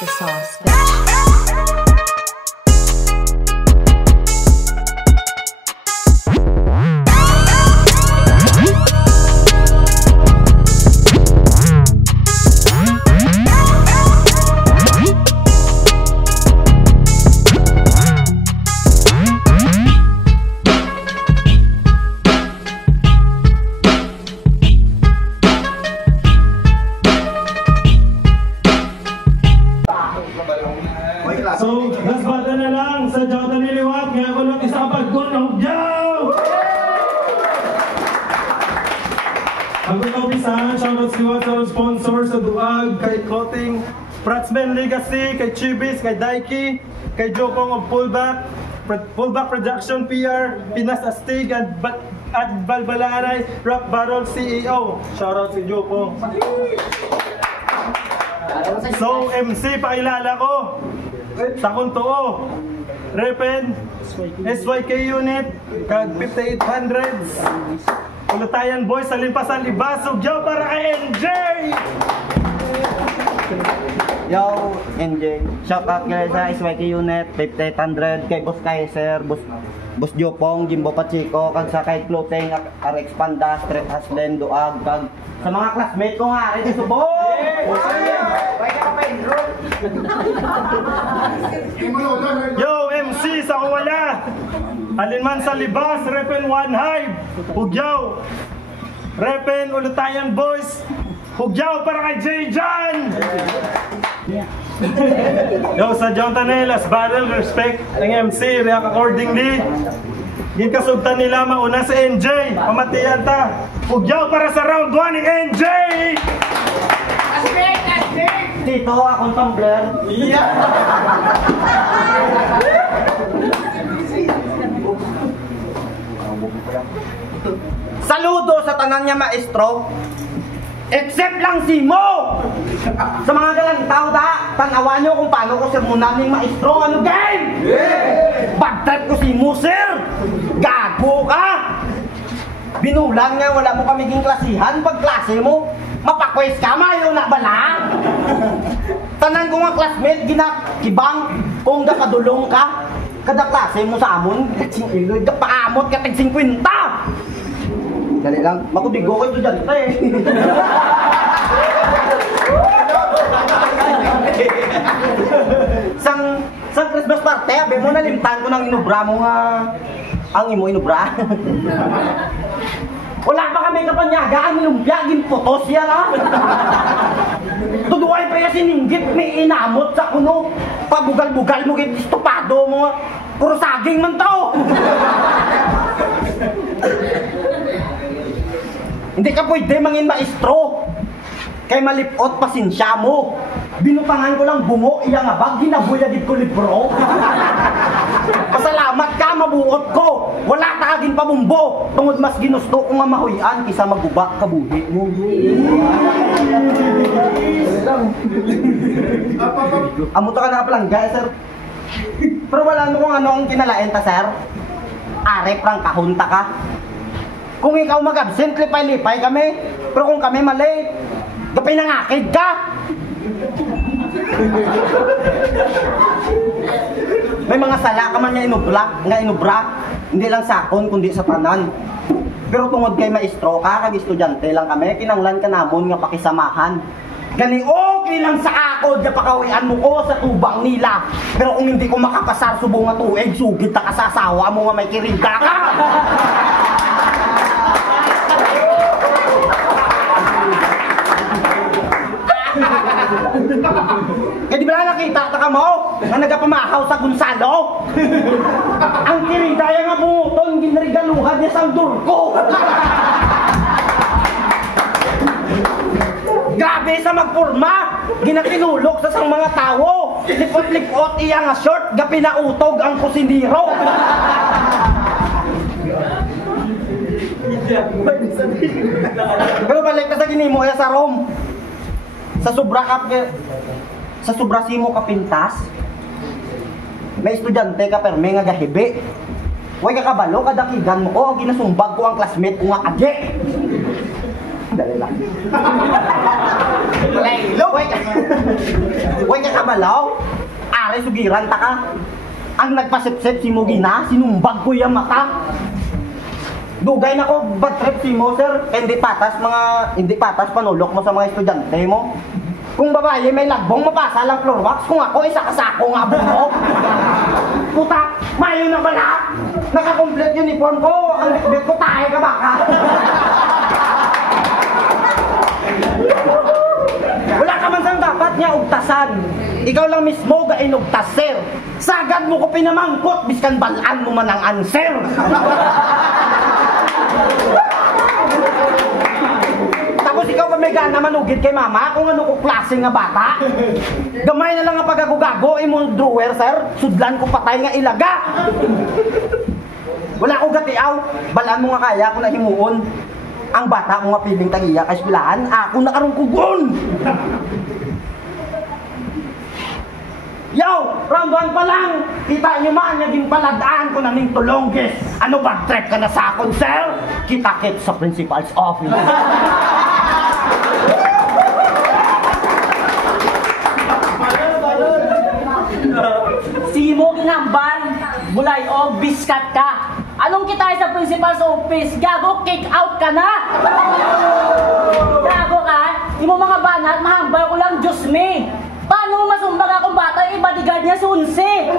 the sauce, bitch. So, gasbata na lang sa Jota Niliwat, kaya ko lang isa pagkun ng hugyaw! Bago ito umpisahan, shoutouts liwat sa sponsor sa Duag, kay Clothing, Pratsman Legacy, kay Chibis, kay Daiki, kay Jokong of Pullback Production PR, Pinas Astig, at Balbalaray, Rock Barrel CEO. Shoutout si Jokong. So, MC, pakilala ko. Sa Kuntuo, Repen, SYK Unit, kag 5800s. Ulutayan boys sa Limpasan Libasog, Jow para kay NJ! Yo, NJ. Shout out guys sa SYK Unit, 5800, kay Boss Kaiser, Boss Jopong, Jimbo Pachico, kag sa kay Clothing, RX Panda, Street Hustling, Duag, kag sa mga classmate ko nga, rin sa Subong! Yo, MC sa Kuwala, alinman sa Libas, Repen One Hive, Hugyaw, Repen Ulutayan Boys, Hugyaw para kay Jay Jan! Yo, sa John Tanelas, Battle, Respect ng MC, react accordingly. Gikasugtan nila mauna sa NJ, pamatiyan ta. Hugyaw para sa round 1 ni NJ! Tito, akong tumbler. Yeah! Saludo sa tanan niya maestro. Except lang si Mo! Sa mga galang tao da, tanawan nyo kung paano ko sermonan ng maestro. Ano game? Bad trip ko si Mo, sir! Gago ka! Binulan nga, wala mo kamiging klasihan. Pag klase mo, mapakwes ka, mayo na bala? Tanan ko nga classmate, ginakibang kung nakadulong ka. Kada klase mo sa amon, katsing iloy, kapaamot, katig 50! Dali lang, makubigo ko ito dyan, eh. Sang Christmas party, abe mo nalimtan ko ng inubra mo nga. Ang imo inubra. Wala pa kami kapanyaga, ang inumbya, ginpotos yan, ha? Tuduay pa yan sininggit, may inamot sa kuno. Pabugal-bugal mo, estupado mo, puro saging man to. Hindi ka pwede mangin maestro. Kay malipot pasensya mo. Binutangan ko lang bungo, iya nga bag, ginabuyagid ko libro. Pasalamat ka, mabuot ko. Wala tagin pa bumbo. Tungod mas ginusto ko nga mahuyan, kisa maguba kabuhi mo. Amo to ka na palangga, sir. Pero wala mo kung ano ang kinalain ta, sir. Arep rang kahunta ka. Kung ikaw mag-absent, lipay-lipay kami. Pero kung kami mali, gapay nangakid ka. May mga sala ka man nga inubra. Hindi lang sakon, kundi sa tanan. Pero tungod kay maestro ka, kag estudyante lang kami, kinanglan ka namon nga pakisamahan. Gani okay lang sa ako, di pakawian mo ko sa tubang nila. Pero kung hindi ko makapasar subong nga tuig, sugit ta ka sa asawa mo nga may kirinda ka. Kaya di ba na nakita ka mo na nagapamahaw sa Gonzalo? Ang kiridaya nga bumuton, ginarigaluhan niya sa durko. Grabe sa magpurma, ginakinulok sa sang mga tao. Lipot-lipot iya nga short, gapinautog ang kusiniro. Pero balik na sa ginimo ya sa Rome. Sa sobra simo ka pintas. May estudyante ka perme nga gahibi. Way ka kabalo kadakigan mo ko ginasumbag ko ang classmate ko nga ade. Dali lang. Huwag ka kabalaw. Are, sugiran ta ka. Ang nagpasipsip si mo gina, sinumbag ko yung mata. Dugay na ko, bad trip si mo, sir. Hindi patas panulok mo sa mga estudyante mo. Kung babae may lagbong, mapasa lang floor wax. Kung ako, isa kasako nga bunok. Puta, mayo na ba lahat? Naka-complete uniform ko. Ang bitbit ko, tayo ka baka. Wala ka man sang dapat niya ugtasan. Ikaw lang mismo ga inugtas, sir. Sagad mo ko pinamangkot, biskan balaan mo man ang answer. Tapos ikaw pa may gana manugid kay mama kung ano ko klase nga bata. Gamay na lang ang pagago-gago imong drawer, sir. Sudlan ko patay nga ilaga. Wala ko gatiaw. Balaan mo nga kaya kung nahimuon. Ang bata mo nga piling tagiya kay eskwelahan, ako nakarong kugon. Yo, round 1 pa lang. Kita nyo man, naging paladaan ko na ning tulongges. Ano ba, trip ka na sa akon, sir? Kita-kit sa principal's office. Simo ginamban, bulay o biskat ka. Anong kita sa principal's office? Gago, kick out ka na! Gago ka? Imo mga banat, mahambal ko lang, Diyos me! Paano mo masumbag akong bata, bodyguard niya sunsi?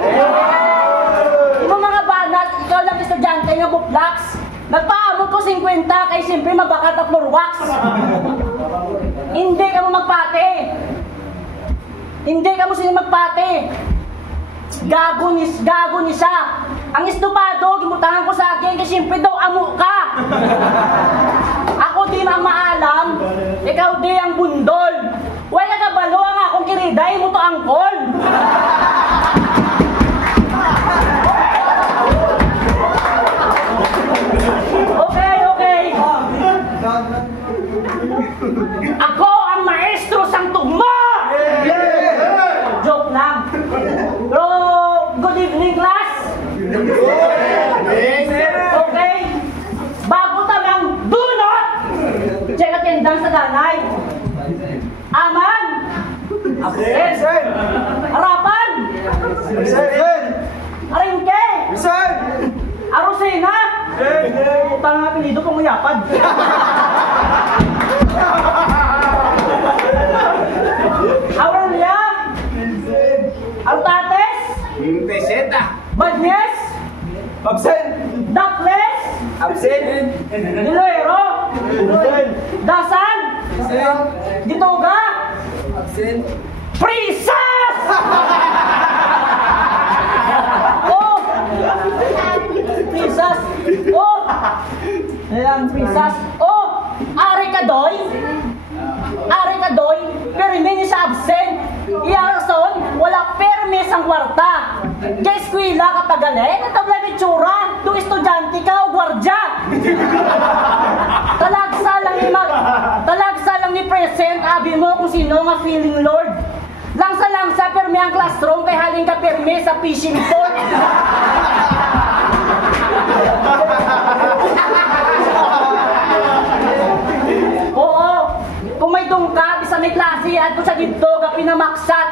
Imo mga banat, ikaw lang estudyante nga buplaks. Nagpaamot ko 50, kay siyempre mabakat at floor wax. Hindi ka mo magpate. Hindi ka mo sino magpate. Gago ni siya. Ang estupado, gimutangan ko sa akin, kasi siyempre daw amo ka. Ako di ang maalam, ikaw di ang bundol. Huwag ka kabalo ang akong kiriday mo to angkol. Okay. Ako ang maestro sang tugma! Joke lang. Pero, good evening, class. Okay. Bago tagang dunot, check attendance sa danay. Aman. Absent. Harapan. Aringke. Arosena. Utang nga apelido kung uyapad. Aurelia. Altates. Bagnes. Absent! Dakles. Absent! Diloero. Dasan. Ditoga. Absent! Prisas! Oh! Prisas! Oh! Ayan, prisas! Oh! Ari ka doy! Permi sa absent! Iyarason, wala permi sang kwarta! Kaya eskwila kapag galit, natabla may tsura! Doon estudyante ka o gwardya! Talagsa lang ni present, abi mo kung sino nga feeling lord! Langsa permi ang classroom kay haling ka permi sa fishing port. Oo, kung may dungka, bisa may klase at kung sa dito ka pinamaksat.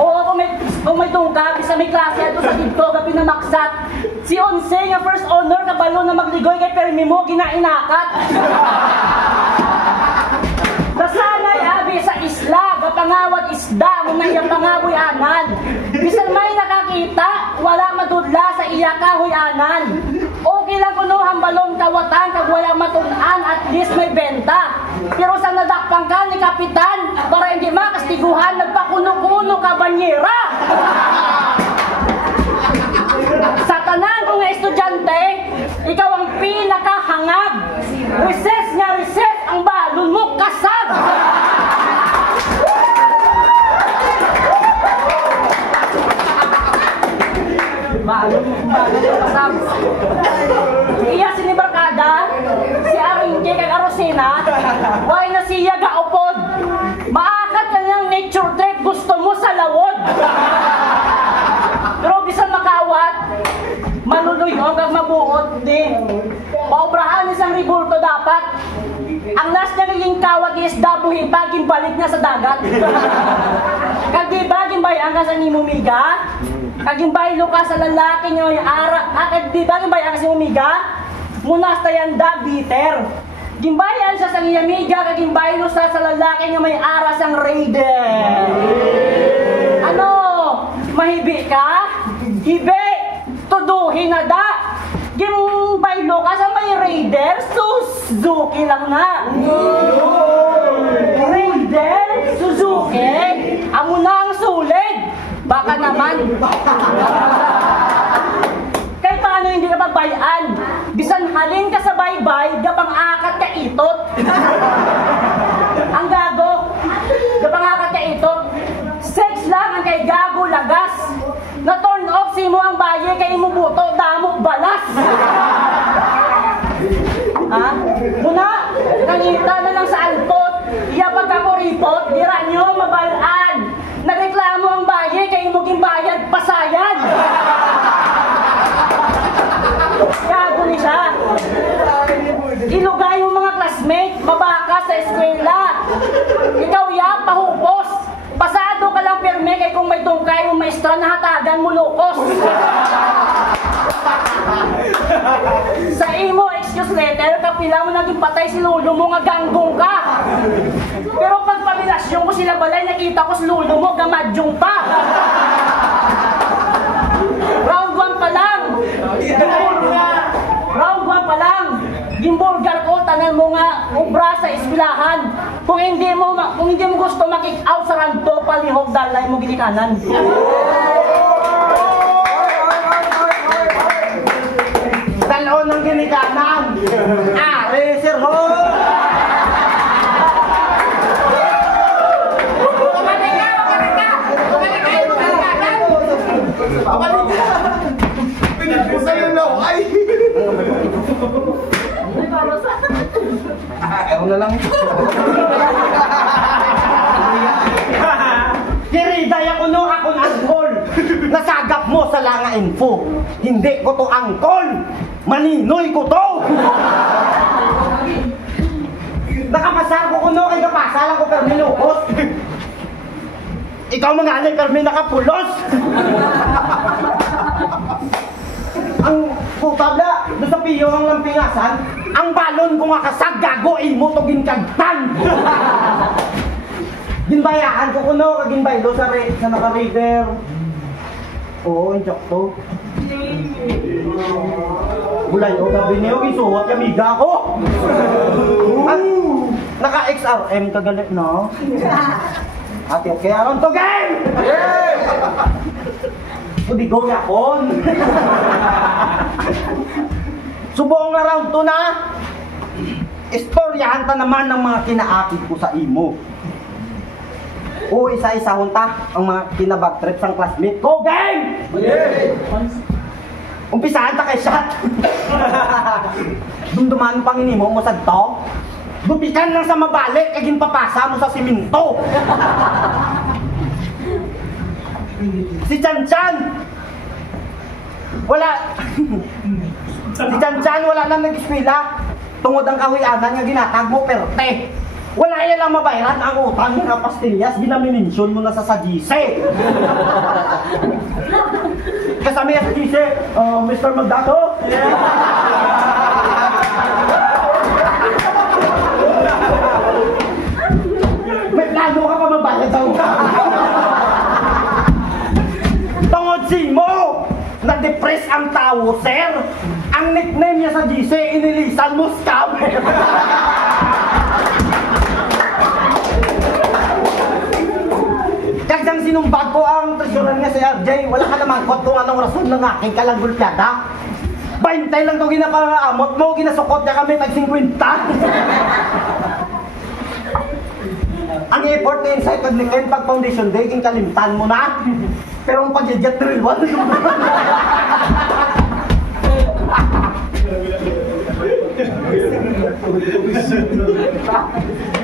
Oo, kung may dungka, bisa may klase at kung sa dito ka pinamaksat. Si Onse nga first honor na balo na magligoy kay permi mo ginainakat. Nasanay abi sa isla, kapangawat isda, mga iyang pangabuyanan. Bisan may nakakita, wala madudla sa iya kahuyanan. Okay lang kuno hambalon kawatan, kag wala matunan, at least may benta. Pero sa nadakpang ka ni Kapitan, para hindi makastiguhan, nagpakuno-kuno ka banyera. Sa tanan kong estudyante, ikaw ang pinakahangag. Recess ang balon mo kasag. Balon mo kasag. Iya sinibarkada, si Aringke kag Arosena, why na siya gaupod. Maakat ka ng nature trip, gusto mo sa lawod. Pero bisan makawat, manuloy o kag mabuot din. Paubrahan isang 1,000 apat. Ang last niya naging kawag is dabuhin paging balik niya sa dagat. Kagdiba, gimbayan ka sa nimumiga? Kagimbaylo ka sa lalaki niyo yung ara. Kagdiba, gimbayan ka sa nimumiga? Munas tayanda bitter. Gimbayan siya sa niyamiga, kagimbaylo sa lalaki nga may aras ang raider. Ano? Mahibi ka? Hibi! Tuduhin na da! Gimbaylo ka sa may raider, Suzuki lang na. Raider, Suzuki, amo na ang sulit. Baka naman. Kahit paano hindi ka pagbayaan? Bisan halin ka sa baybay, gapang akat ka itot. Ang gago, gapang akat ka itot. Sex lang ang kay gago lagas. Na turn off si mo ang baye kay mo buto damok balas. Ha? Muna, nangita na lang sa alpot. Iya pagkakuripot, dira nyo mabalaan. Nagreklamo ang baye kay mo gimbayad pasayan. Gago ni siya. Ilugay yung mga classmate, mabaka sa eskwela. Ikaw ya, pahupos. Pasado ka lang pirme kay kung may tungkay yung maestra na hatagan mo lukos. Sa imo excuse letter, kapila mo naging patay si lulo mo nga ganggong ka. Pero pag pabilasyon ko sila balay, nakita ko si lulo mo gamadyong pa. Round 1 pa lang. Round 1 pa lang. Yung burger ko, tanan mo nga ubra sa eskwelahan. Kung hindi mo gusto makik out sa ranto, palihog dalay mo ginikanan. Talon ng ginikanan. Are, sir ho! Ewan na lang. Kiriday ako no, akong angkol. Nasagap mo sa langa info. Hindi ko to angkol. Maninoy ko to. Nakapasar ko no, kay kapasalan ko pero minukos. Ikaw mga anay pero may nakapulos. Ang putabla, doon sa piyo ang lampingasan, ang balon ko nga kasag, gagoin mo to ginkagtan. Ginbayaan ko kuno, kaginbaylo sa naka-reader. Oo, injok to. Bulay o gabi niyo, isuwat yung miga ko. Naka-XRM kagalit, no? Ate, okay, aron to game! Hindi go yapon. Subong na round 2 na. Istoryahan ta naman ng mga kinaakit ko sa imo. O isa-isa hunta ang mga kinabag-trip sang classmate ko. Game! Umpisahan ta kay shot. Dumduman pangini mo sa to. Dupikan lang sa mabalik, kaging papasa mo sa siminto. Si Chan Chan wala si Chan Chan wala nang nag-eskwela tungod ang kahuyanan nga ginatag mo perte. Wala yan lang mabayaran ang utang nga pastillas, ginamininsyon mo na sa Sagise. Kasama yan sa Sagise, Mr. Magdato. May plano ka pa mabayad sa utang. Tungod si mo, na-depress ang tao, sir. Ang nickname niya sa GC, inilisan mo scammer. Kagsang sinumbag ko ang treasurer niya si RJ, wala ka naman kot kung anong rason ng aking kalagulplada. 20 lang ito ginapaamot mo, ginasukot niya kami tag-50. Ang effort na insight pag nikin pag foundation day, king kalimtan mo na. Pero ang pagyadyat drill 1.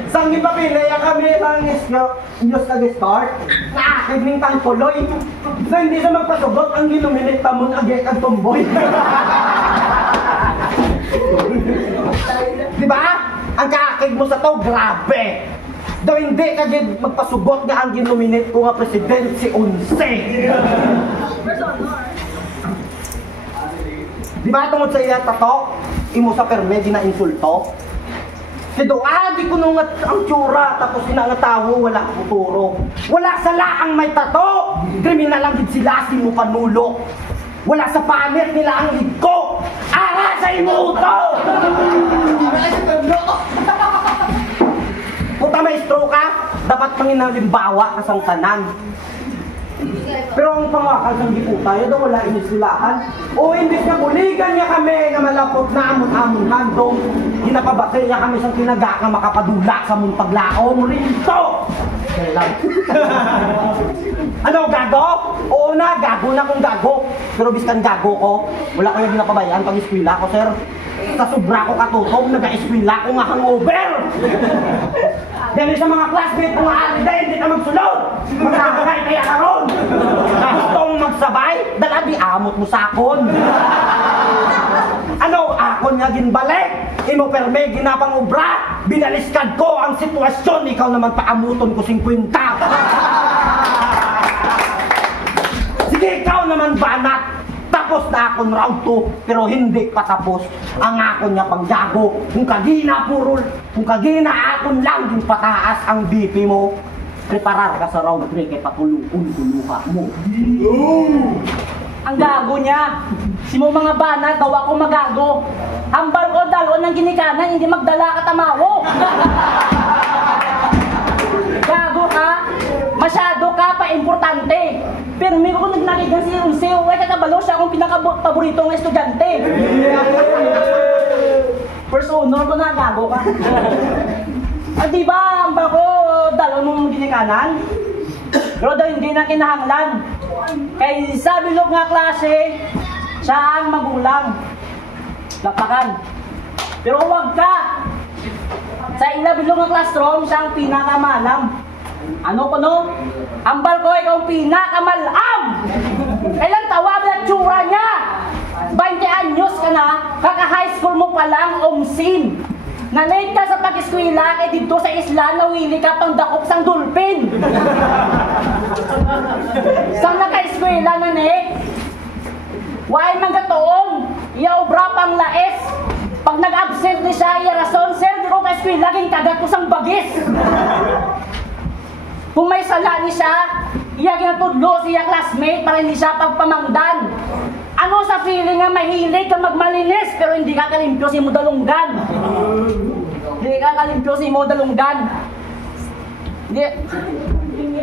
Sang ipapilaya kami ang news nag-start. Naakid ning tangkuloy. So hindi na magpasugot ang giluminit tamon agay ang tumboy. Di ba? Ang kaakig mo sa to, grabe. Daw hindi ka din magpasugot nga ang ginominate ko nga president si Unse. Di ba tungod sa iya tato, imo sa perme di na insulto? Kado di ko nung ang tsura tapos inangatawo wala futuro. Wala sa laang may tato, kriminal lang gid sila si mo panulo. Wala sa panit nila ang hid ko. Ara sa imo uto. Puta maestro ka, dapat panginhalimbawa ka sang tanan. Pero ang pangakal sang giputa, yun daw wala inisilahan. O imbis na buligan niya kami na malapot na amon-amon handong, ginapabakay niya kami sang tinaga nga makapadula sa mong paglaom rito. Kaya lang. Ano, gago? Oo na, gago na kung gago. Pero biskan gago ko, wala ko yung ginapabayaan pag eskwila ko, sir. Sa sobra ko katutog, nag-eskwila ko nga hangover. Dahil sa mga classmate ko nga ari dahil hindi ka magsulod. Magkakagay kaya karon. Gustong magsabay, dala di amot mo sakon. Ano, akon nga ginbalik. Imo perme ginapang obra. Binaliskad ko ang sitwasyon, ikaw naman paamuton ko 50. Sige, ikaw naman banat. Tapos na akong round 2, pero hindi pa tapos ang akon nga panggago. Kung kagina purol, kung kagina akon lang yung pataas ang BP mo, preparar ka sa round 3 kay patulukon-tuluha mo. Ang gago niya. Si mo mga bana, daw ako magago. Hambal ko dalon ng ginikanan, hindi magdala ka tamawo. Gago ka, masyado ka pa importante. Pero may ko nagnakigan si Unse, huwag kakabalo siya akong pinaka-paborito ng estudyante. First honor ko na, gago ka. Diba, hambal ko dalon mong ginikanan? Pero daw hindi na kinahanglan. Kaya sa bilog nga klase, siya ang magulang. Lapakan. Pero huwag ka. Sa ilabilog nga classroom, siya ang pinakamalam. Ano ko no? Ambal ko, ikaw ang pinakamalam! Kailan tawag ang tsura niya? 20 anyos ka na, kaka-high school mo pa lang, omsin. Nanay ka sa pag-eskwila, eh dito sa isla, nawili ka pang dakop sang dulpin. Sang naka-eskwila, nanay? Waay man gatoon, iyaobra pang laes. Pag nag-absent ni siya, iya rason, sir, di ko ka-eskwila, ging kagat ko sang bagis. Kung may sala ni siya, iya ginatudlo siya classmate para hindi siya pagpamangdan. Ano sa feeling nga mahilig ka magmalinis pero hindi ka kalimpyo si mo dalunggan? Hindi ka kalimpyo si mo dalunggan.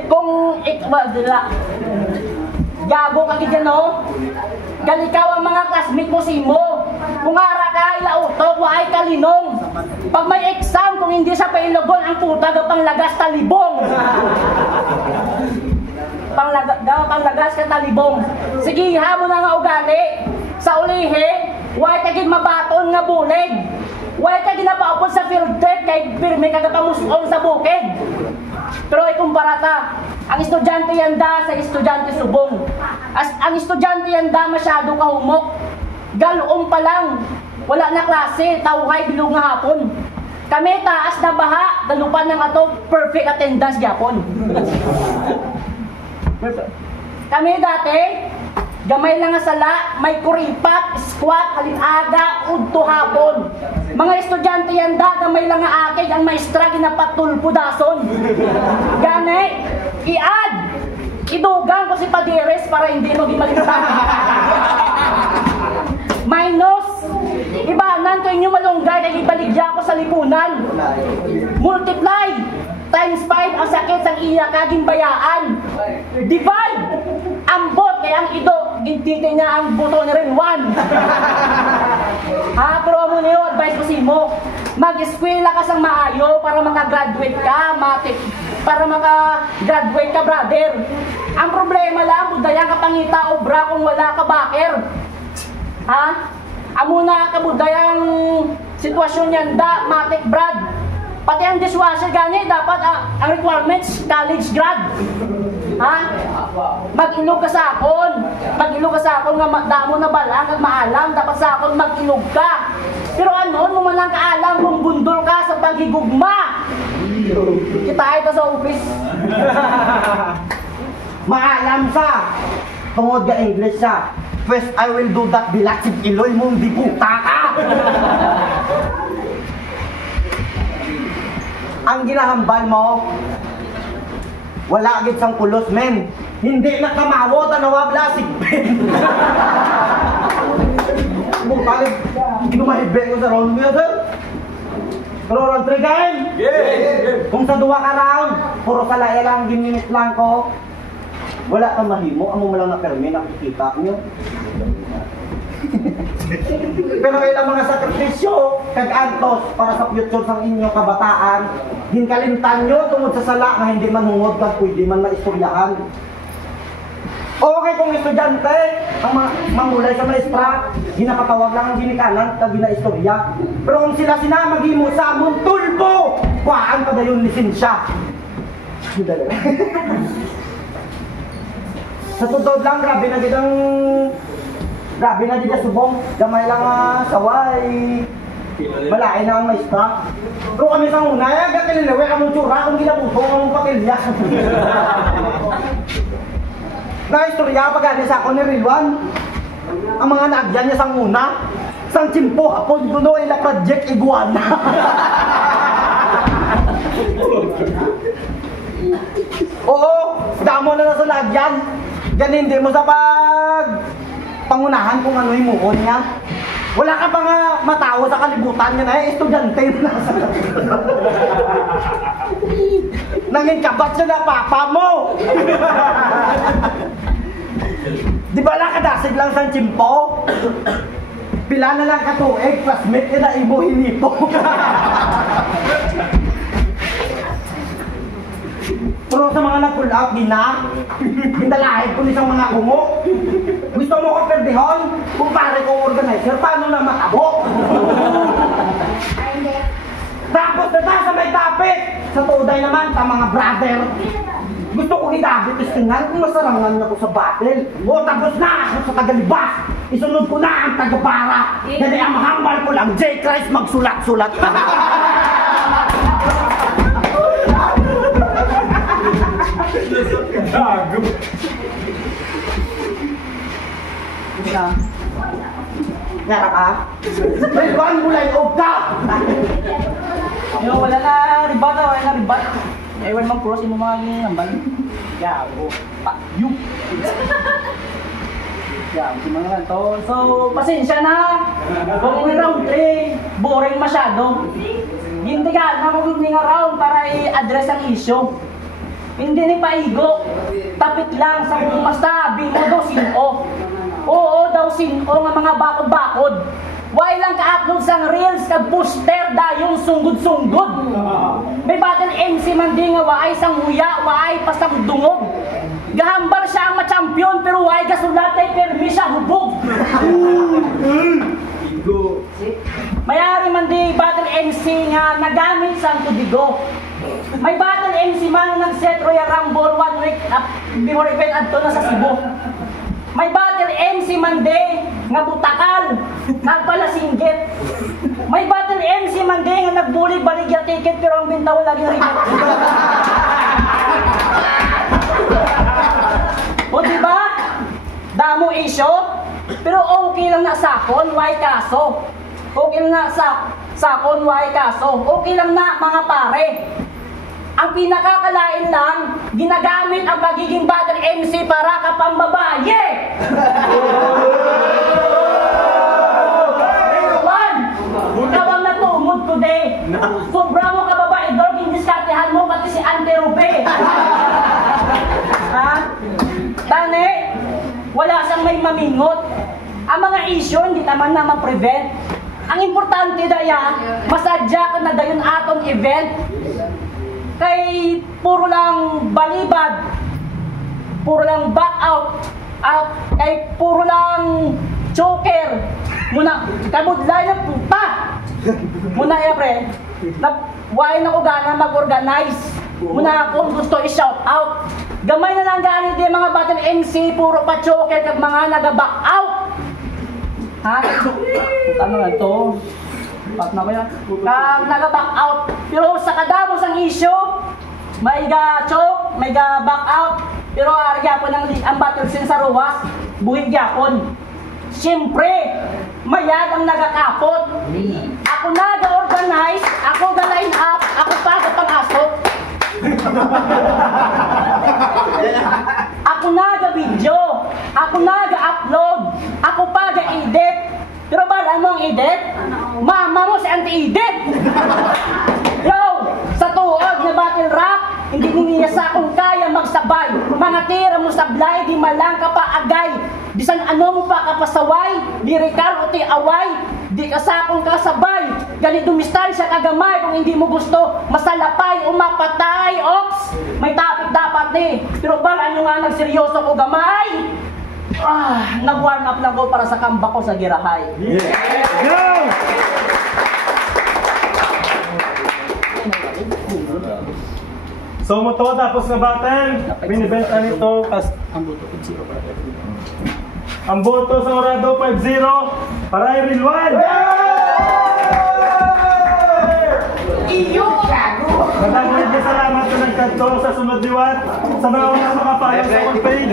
Kung gago ka kidyan no? Galikaw ang mga classmate mo si mo. Kung ara ka ilautok, waay kalinong. Pag may exam, kung hindi siya pailogon, ang puta daw panglagas talibong. Panglagas ka talibong. Sige, hamon na nga ugali. Sa ulihe, waay kaging mabaton nga bulig. Waay kaging napaupon sa field trip kay pirme kagapamuson sa bukid. Pero ikumpara ta, ang estudyante yanda sa estudyante subong. Ang estudyante yanda masyado kahumok. Galoong pa lang, wala na klase, tawhay bilog nga hapon. Kami taas na baha, dalupan ng ato, perfect attendance yapon. Kami dati, gamay lang nga sala, may kuripat, squat, halinaga, udto hapon. Mga estudyante yanda, gamay lang nga akig, ang maestra ginapatulpo dason. Gani, i-add, idugang ko si Padires para hindi mo gimalimtan. Minus, ibanan ko inyo malunggay kaya ibaligya ko sa lipunan. Multiply, times 5 ang sakit sang iya kaging bayaan. Divide, ambot kaya ang ido, gintiti niya ang buto ni rin 1. Ha, pero mo niyo, advice ko si mo, mag-eskwela ka sang maayo para makagraduate ka, para makagraduate ka, brother. Ang problema lang, budaya ka pangita obra kung wala ka baker. Ha? Amo na kabudayang sitwasyon yan da, matik brad. Pati ang dishwasher gani, dapat ang requirements, college grad. Ha? Mag-ilog ka sa akon. Mag-ilog ka sa akon nga damo na balang at maalam. Dapat sa akon mag-ilog ka. Pero ano mo man lang kaalam kung bundol ka sa paghigugma. Kita ito sa office. Maalam sa tungod ga English sa. First I will do that bilatsig iloy mong di puta ka. Ang ginahambal mo, wala agad sang pulos, men. Hindi na kamawot ang nawabla sigpin. Mong palit, hindi ko mahibig ko sa round mo yun, sir. Pero round 3 game? Yeah! Kung sa 2 ka round, puro salaya lang, ginimit lang ko. Wala kang mahimo, amo mo lang na permi, nakikita nyo. Pero ilang mga sakripisyo, kag-antos para sa future sang inyong kabataan, hinkalimtan nyo tungod sa sala na hindi man hungod kag pwede man maistoryahan. Okay kung estudyante, ang mamulay sa maestra, ginapatawag lang ang ginikanan kag ginaistorya. Pero kung sila maghimo sa among tulpo, kuhaan pa dayon lisensya. Sa tutod lang, grabe na dito subong, gamay lang saway, balain na ang maestra. Pero kami sa una, gatililawin among tsura kung ginabutong among patilya. Na-istorya pag-ani sa ako ni Rilwan, ang mga naagyan niya sang una, sang tsimpo hapon kuno ila project iguana. Oo, damo na nasa lagyan. Ganin din mo sa pangunahan kung ano yung muon niya. Wala ka pa nga matawa sa kalibutan niya na estudyante na sa nangin kabat siya na papa mo. Di ba lang kadasig lang sa tsimpo? Pila na lang katuig, classmate ka na imo hinipo. Pero sa mga nag-pull out, ginalahid ko isang mga kumo. Gusto mo ko perdihon? Kung pare kong organizer, paano na matabo? Tapos na sa may tapit. Sa tuday naman, sa mga brother. Gusto ko hidabit istingan kung masarangan niya ko sa battle. O tapos na ako sa tagalibas. Isunod ko na ang tagapara. Dali ang mahambal ko lang, J. Christ magsulat-sulat. Gago. Ngara ka? Rilwan, mulay og ka! Wala na ribat, wala na ribat. Ewan mang puros imo mga ginambal. Yago. Yung. Yago, si mga ganito. So, pasensya na. Kung may round 3, boring masyado. Hindi ka na kung nga round para i-address ang issue. Hindi ni paigo. Tapit lang sa kung basta mo daw sino. Oo daw sino nga mga bakod-bakod. Why lang ka-upload sang reels kag poster dayong sunggod-sunggod. May batang MC man di nga waay sang huya, waay pasang dungog. Gahambal siya ang ma-champion pero waay gasulat ay permi siya hubog. Mayari man di batang MC nga nagamit sang tudigo. May batang MC man nag-set Royal Rumble 1 week before event adto na sa Cebu. May battle MC Monday nga butakal, nagpala singgit. May battle MC Monday nga nagbulig baligya ticket pero ang bintaw lagi rin. O diba? Damo issue, pero okay lang na sakon, why kaso? Okay lang na sakon, why kaso? Okay lang na mga pare. Ang pinakakalain lang, ginagamit ang pagiging battle MC para ka pambabaye! Rilwan! Ikaw ang natumod today! Sobra mo ka babae, dog, indiskartehan mo pati si Ante Rupe! Ha? Tane, wala siyang may mamingot. Ang mga issue, hindi naman na ma-prevent. Ang importante daya, masadya ka na dayon atong event. Kay puro lang balibad, puro lang back out, kay puro lang choker, muna, kabudlay ng puta, muna ya pre, why na ko gana mag-organize, muna kung gusto i-shout out, gamay na lang ganit yung mga battle MC, puro pa choker kag mga naga-back out, ha? Ano nga to? Pat na ba yan? Naga-back out. Pero sa kadamos ang issue, may ga-choke, may ga-back out. Pero arya po ang battle scene sa Ruwas, buhig yapon. Siyempre, mayad ang nagakapot. Ako naga-organize, ako ga-line up, ako pa pang-asok. Ako naga-video, ako naga-upload, ako pa ga-edit. Pero ba alam mo ang edit? Mama mo si anti-edit! Yo! Sa tuod na battle rap, hindi niya sa akong kaya magsabay. Mga tira mo sablay, di malang ka pa agay. Bisan ano mo pa kapasaway, lirikal o ti away. Di ka sa akong kasabay. Ganit dumistansya kagamay kung hindi mo gusto. Masalapay o mapatay, ox. May topic dapat ni. Pero bala nyo nga nagseryoso ko gamay. Nag-warm up lang ko para sa comeback ko sa Girahay. Go! So mo to, tapos na battle, binibenta nito, ang boto sa Orado 5-0 para Irene Juan! Iyo! Gago! Madaming salamat sa nagkanto sa sunod diwat sa mga walang makapayag sa page.